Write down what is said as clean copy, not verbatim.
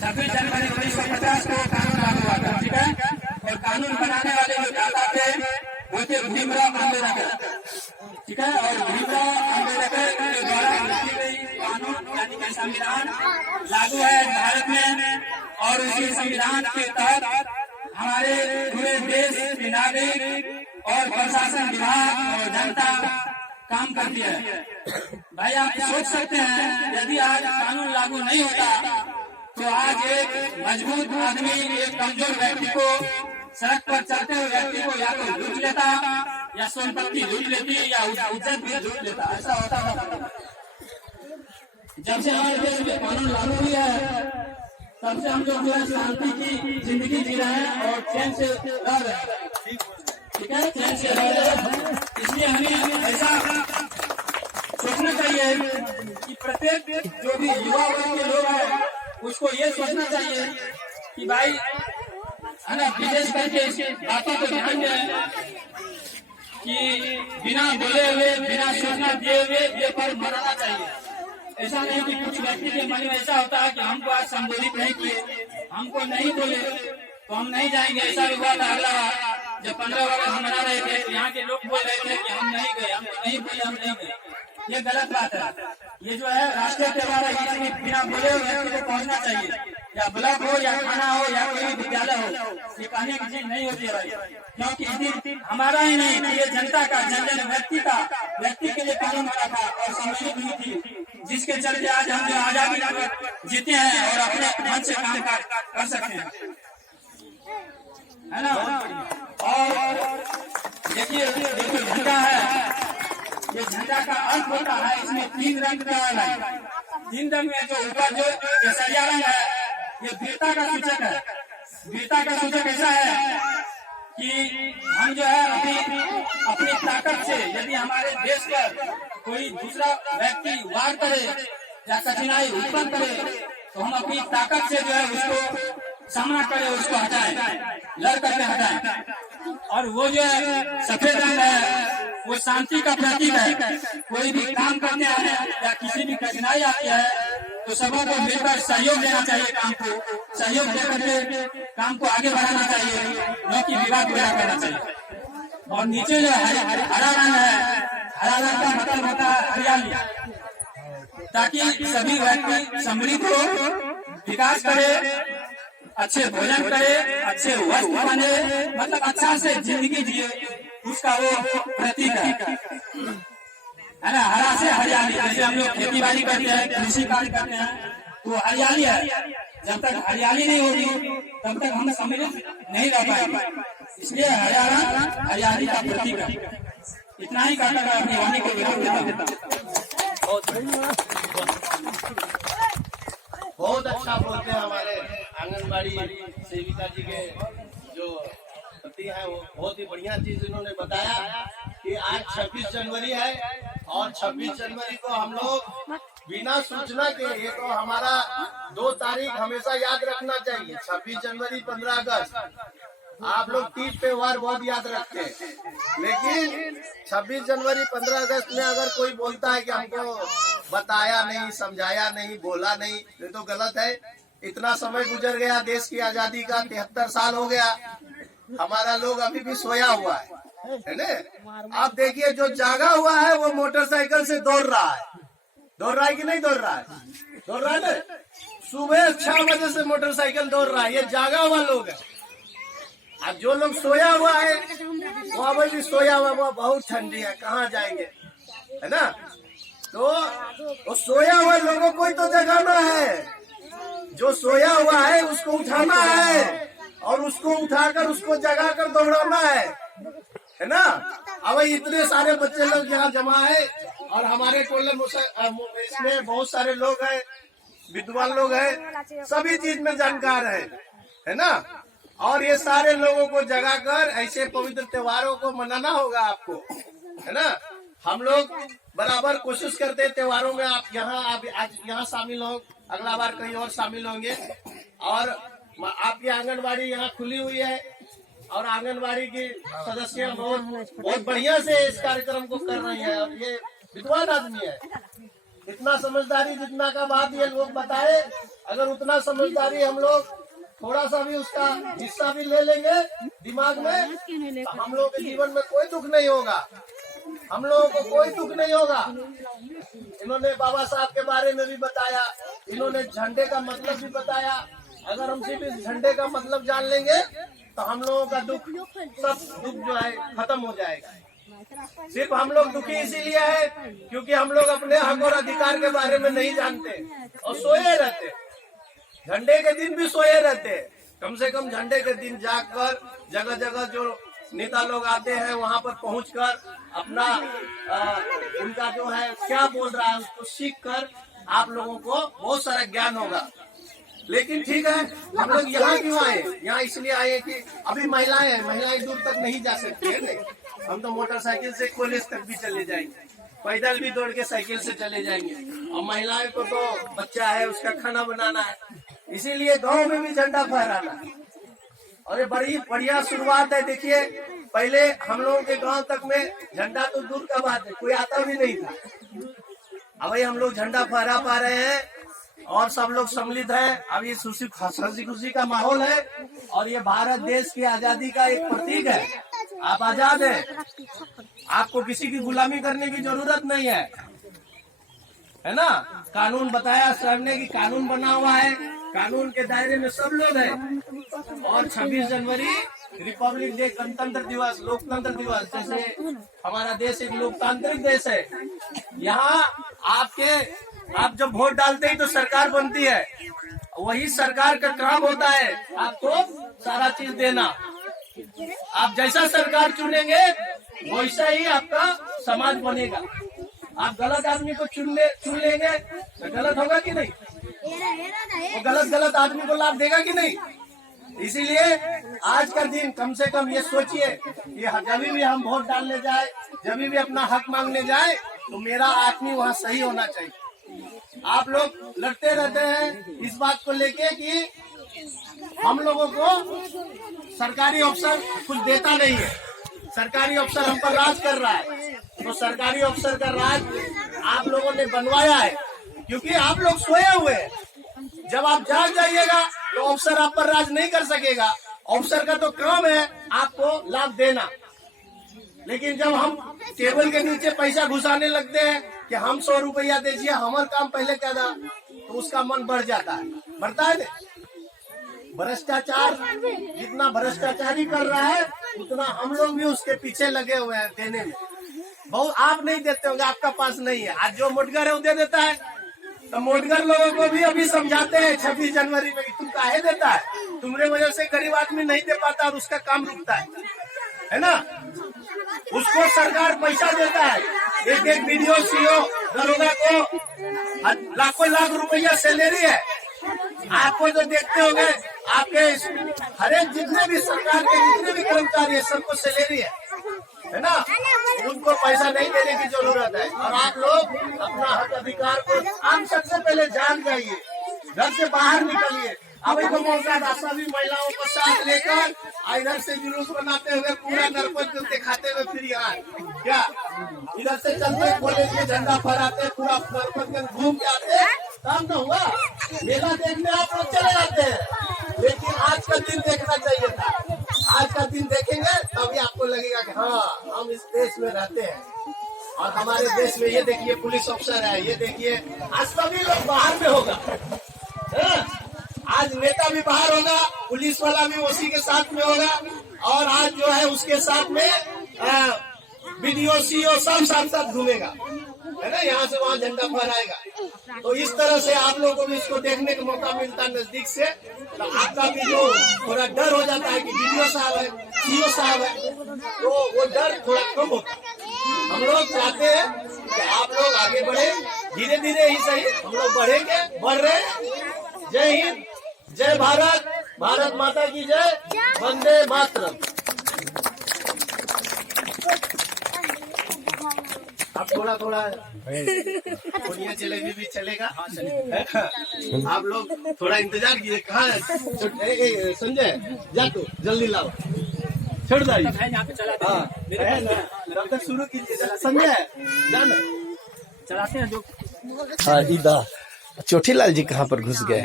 जनवरी 1950 को कानून लागू हुआ था, ठीक है। और कानून बनाने वाले जो दाता थे वो थे भीमराव अम्बेडकर, ठीक है। और भीमराव अम्बेडकर के द्वारा लिखी गई कानून यानी कि संविधान लागू है भारत में। और उसी संविधान के तहत हमारे पूरे देश के नागरिक और प्रशासन विभाग और जनता काम करती है। भाई आप सोच सकते हैं यदि आज कानून लागू नहीं होता तो आज एक मजबूत आदमी एक कमजोर व्यक्ति को सड़क पर चलते हुए व्यक्ति को या तो लूट लेता या संपत्ति लूट लेती या इज्जत भी लूट लेता, ऐसा होता था। जब से हमारे देश में कानून लागू हुआ है तब से हम लोग जो है शांति की जिंदगी जी रहे हैं और चैन से रह रहे हैं, ठीक है, चैन से रह रहे हैं। इसलिए हमें ऐसा सोचना चाहिए कि प्रत्येक जो भी युवा वर्ग के लोग हैं उसको ये सोचना चाहिए कि भाई है ना, विशेष करके इस बातों को ध्यान दें कि बिना बोले हुए बिना सूचना दिए हुए ये पर्व मनाना चाहिए। ऐसा नहीं कि कुछ व्यक्ति के मन में ऐसा होता है कि हमको आज संबोधित नहीं किए, हमको नहीं बोले तो हम नहीं जाएंगे। ऐसा भी हुआ था अगला जब 15 अगस्त हम मना रहे थे तो यहाँ के लोग बोल रहे थे कि हम नहीं गए, हमको नहीं बोले, हम नहीं गए। ये गलत बात है। ये जो है राष्ट्रीय त्योहार है, इसमें बिना बोले हुए व्यक्ति को पहुंचना चाहिए, या ब्लॉक हो या थाना हो या कोई विद्यालय हो, ये कहने की चीज नहीं होती है भाई। क्योंकि इस दिन हमारा ही नहीं ये जनता का जन जन व्यक्ति के लिए कानून बना था और सम्मिलित हुई थी, जिसके चलते आज हम जो आजादी जीते हैं और अपने मन से काम कर सकते हैं, है ना। और देखिए झंडा है, ये झंडा का अर्थ होता है इसमें 3 रंग का है। 3 रंग में जो ऊपर जो केसरिया रंग है ये वीरता का सूचक है। वीरता का सूचक ऐसा है कि हम जो है अपनी ताकत से यदि हमारे देश पर कोई दूसरा व्यक्ति वार करे या कठिनाई उत्पन्न करे तो हम अपनी ताकत से जो है उसको सामना करें, उसको हटाएं, लड़ करके हटाएं। और वो जो है सफेद रंग है वो शांति का प्रतीक है। कोई भी काम करते हैं या किसी भी कठिनाई आती है तो सबों को मिलकर सहयोग देना चाहिए, काम को सहयोग देकर के काम को आगे बढ़ाना चाहिए, न कि विवाद पैदा करना चाहिए। और नीचे जो हरा रंग है, हरा रंग का मतलब होता है हरियाली, ताकि सभी व्यक्ति समृद्ध हो, विकास करे, अच्छे भोजन करे, अच्छे वस्त्र बने, मतलब अच्छा से जिंदगी जिए, उसका वो प्रतीक है ना। हरा से हरियाली, जैसे हम लोग खेती बाड़ी करते हैं, कृषि कार्य करते हैं तो हरियाली है। जब तक हरियाली नहीं होगी तब तक हम सम्मिलित नहीं रह पाएंगे। इसलिए हरा रंग हरियाली का प्रतीक है। इतना ही कहकर मैं अपनी वाणी को विराम देता हूँ। बहुत अच्छा बोलते हैं हमारे आंगनबाड़ी सेविका जी के जो पति हैं, वो बहुत ही बढ़िया चीज इन्होंने बताया कि आज 26 जनवरी है और 26 जनवरी को हम लोग बिना सूचना के, ये तो हमारा 2 तारीख हमेशा याद रखना चाहिए, 26 जनवरी 15 अगस्त। आप लोग 30 त्योहार बहुत याद रखते हैं, लेकिन 26 जनवरी 15 अगस्त में अगर कोई बोलता है कि हमको बताया नहीं, समझाया नहीं, बोला नहीं, ये तो गलत है। इतना समय गुजर गया, देश की आजादी का 73 साल हो गया, हमारा लोग अभी भी सोया हुआ है ना। आप देखिए जो जागा हुआ है वो मोटरसाइकिल से दौड़ रहा है कि नहीं दौड़ रहा है? दौड़ रहा है ना। सुबह 6 बजे से मोटरसाइकिल दौड़ रहा है, ये जागा हुआ लोग है। अब जो लोग सोया हुआ है वो अभी भी सोया हुआ, वो बहुत ठंडी है, कहाँ जाएंगे, है ना। तो वो सोया हुआ लोगों को ही तो जगाना है, जो सोया हुआ है उसको उठाना है और उसको उठाकर उसको जगाकर दौड़ाना है ना। अब इतने सारे बच्चे लोग यहाँ जमा है और हमारे टोले इसमें बहुत सारे लोग हैं, विद्वान लोग हैं, सभी चीज में जानकार है ना। और ये सारे लोगों को जगाकर ऐसे पवित्र त्योहारों को मनाना होगा आपको, है ना। हम लोग बराबर कोशिश करते हैं त्योहारों में, आप यहाँ शामिल हो, अगला बार कहीं और शामिल होंगे। और आपकी आंगनबाड़ी यहाँ खुली हुई है और आंगनबाड़ी की सदस्य बहुत बढ़िया से इस कार्यक्रम को कर रही है और ये विद्वान आदमी है। इतना समझदारी जितना का बात ये लोग बताए, अगर उतना समझदारी हम लोग थोड़ा सा भी उसका हिस्सा भी ले लेंगे दिमाग में, तो हम लोगों के जीवन में कोई दुख नहीं होगा, हम लोगों को कोई दुख नहीं होगा। इन्होंने बाबा साहब के बारे में भी बताया, इन्होंने झंडे का मतलब भी बताया। अगर हम सिर्फ इस झंडे का मतलब जान लेंगे तो हम लोगों का दुख, सब दुख जो है खत्म हो जाएगा। सिर्फ हम लोग दुखी इसीलिए है क्योंकि हम लोग अपने हक और अधिकार के बारे में नहीं जानते और सोए रहते। झंडे के दिन भी सोए रहते। कम से कम झंडे के दिन जाकर जगह जगह जो नेता लोग आते हैं वहाँ पर पहुंचकर अपना उनका जो है क्या बोल रहा है उसको सीख कर आप लोगों को बहुत सारा ज्ञान होगा। लेकिन ठीक है, हम लोग यहाँ क्यों आए? यहाँ इसलिए आए कि अभी महिलाएं दूर तक नहीं जा सकती है। नहीं, हम तो मोटरसाइकिल से कॉलेज तक भी चले जाएंगे, पैदल भी दौड़ के साइकिल से चले जाएंगे। और महिलाएं को तो बच्चा है, उसका खाना बनाना है, इसीलिए गांव में भी झंडा फहराना है। और ये बड़ी बढ़िया शुरुआत है। देखिए, पहले हम लोगों के गांव तक में झंडा तो दूर का बात है, कोई आता भी नहीं था। अब हम लोग झंडा फहरा पा रहे हैं और सब लोग सम्मिलित है। अब ये हंसी खुशी का माहौल है और ये भारत देश की आजादी का एक प्रतीक है। आप आजाद है, आपको किसी की गुलामी करने की जरूरत नहीं है ना। कानून बताया सर ने कि कानून बना हुआ है, कानून के दायरे में सब लोग हैं। और 26 जनवरी रिपब्लिक डे, गणतंत्र दिवस, लोकतंत्र दिवस, जैसे हमारा देश एक लोकतांत्रिक देश है। यहाँ आप जब वोट डालते ही तो सरकार बनती है, वही सरकार का काम होता है आपको सारा चीज देना। आप जैसा सरकार चुनेंगे वैसा ही आपका समाज बनेगा। आप गलत आदमी को चुन लेंगे तो गलत होगा कि नहीं? वो गलत आदमी को लाभ देगा कि नहीं? इसीलिए आज का दिन कम से कम ये सोचिए कि जब भी हम वोट डालने जाए, जब भी अपना हक मांगने जाए, तो मेरा आदमी वहाँ सही होना चाहिए। आप लोग लड़ते रहते हैं इस बात को लेके कि हम लोगों को सरकारी अफसर कुछ देता नहीं है, सरकारी अफसर हम पर राज कर रहा है। तो सरकारी अफसर का राज आप लोगों ने बनवाया है क्योंकि आप लोग सोए हुए हैं। जब आप जाग जाइएगा तो अफसर आप पर राज नहीं कर सकेगा। अफसर का तो काम है आपको लाभ देना। लेकिन जब हम टेबल के नीचे पैसा घुसाने लगते हैं कि हम 100 रुपया दीजिए, हमारा काम पहले क्या था, तो उसका मन बढ़ जाता है, बढ़ता है। भ्रष्टाचार, जितना भ्रष्टाचारी कर रहा है उतना हम लोग भी उसके पीछे लगे हुए हैं देने में। बहुत आप नहीं देते होंगे, आपका पास नहीं है। आज जो मोटगर है वो दे देता है, तो मोटगर लोगों को भी अभी समझाते हैं 26 जनवरी में कि तुम काहे देता है, तुम्हारे वजह से गरीब आदमी नहीं दे पाता और उसका काम रुकता है ना। उसको सरकार पैसा देता है, एक वीडियो सीओ दरोगा को लाखों लाख रुपया सैलरी है। आपको जो देखते होंगे आपके हर एक जितने भी सरकार के जितने भी कर्मचारी है सबको सैलरी है ना। उनको पैसा नहीं देने की जरूरत है। और आप लोग अपना हक अधिकार को आप सबसे पहले जान जाइए, घर से बाहर निकलिए। अभी तो मौका था सभी महिलाओं को साथ लेकर इधर से जुलूस बनाते हुए पूरा नरपत दिखाते हुए फिर यहाँ क्या इधर से चलते कॉलेज में झंडा फहराते, पूरा नरपतगंज घूम के आते, काम तो हुआ। मेला देखने आप लोग चले जाते हैं, लेकिन आज का दिन देखना चाहिए था। आज का दिन देखेंगे तभी आपको लगेगा कि हाँ हम इस देश में रहते हैं। और हमारे देश में ये देखिए पुलिस अफसर है, ये देखिए आज सभी लोग बाहर में होगा। आज नेता भी बाहर होगा, पुलिस वाला भी उसी के साथ में होगा। और आज जो है उसके साथ में बीडीओ सीओ सब साथ घूमेगा, है ना। यहाँ से वहाँ झंडा फहराएगा। तो इस तरह से आप लोगों को भी इसको देखने का मौका मिलता है नजदीक से, तो आपका भी जो थोड़ा डर हो जाता है कि बीडीओ साहब है, सीओ साहब है, तो वो डर थोड़ा कम होता है। हम लोग चाहते हैं कि आप लोग आगे बढ़े, धीरे धीरे ही सही हम लोग बढ़ेंगे, बढ़ रहे हैं। जय हिंद, जय भारत, भारत माता की जय, वंदे मातरम। अब थोड़ा थोड़ा दुनिया जलेबी भी चलेगा। आप लोग थोड़ा इंतजार कीजिए। कहाँ संजय, जा तू जल्दी लाओ, छोड़ दो। हाँ तब तक शुरू कीजिए। संजय जाना, चलाते हैं जो हाँ इधर चोटीलाल जी कहाँ पर घुस गए?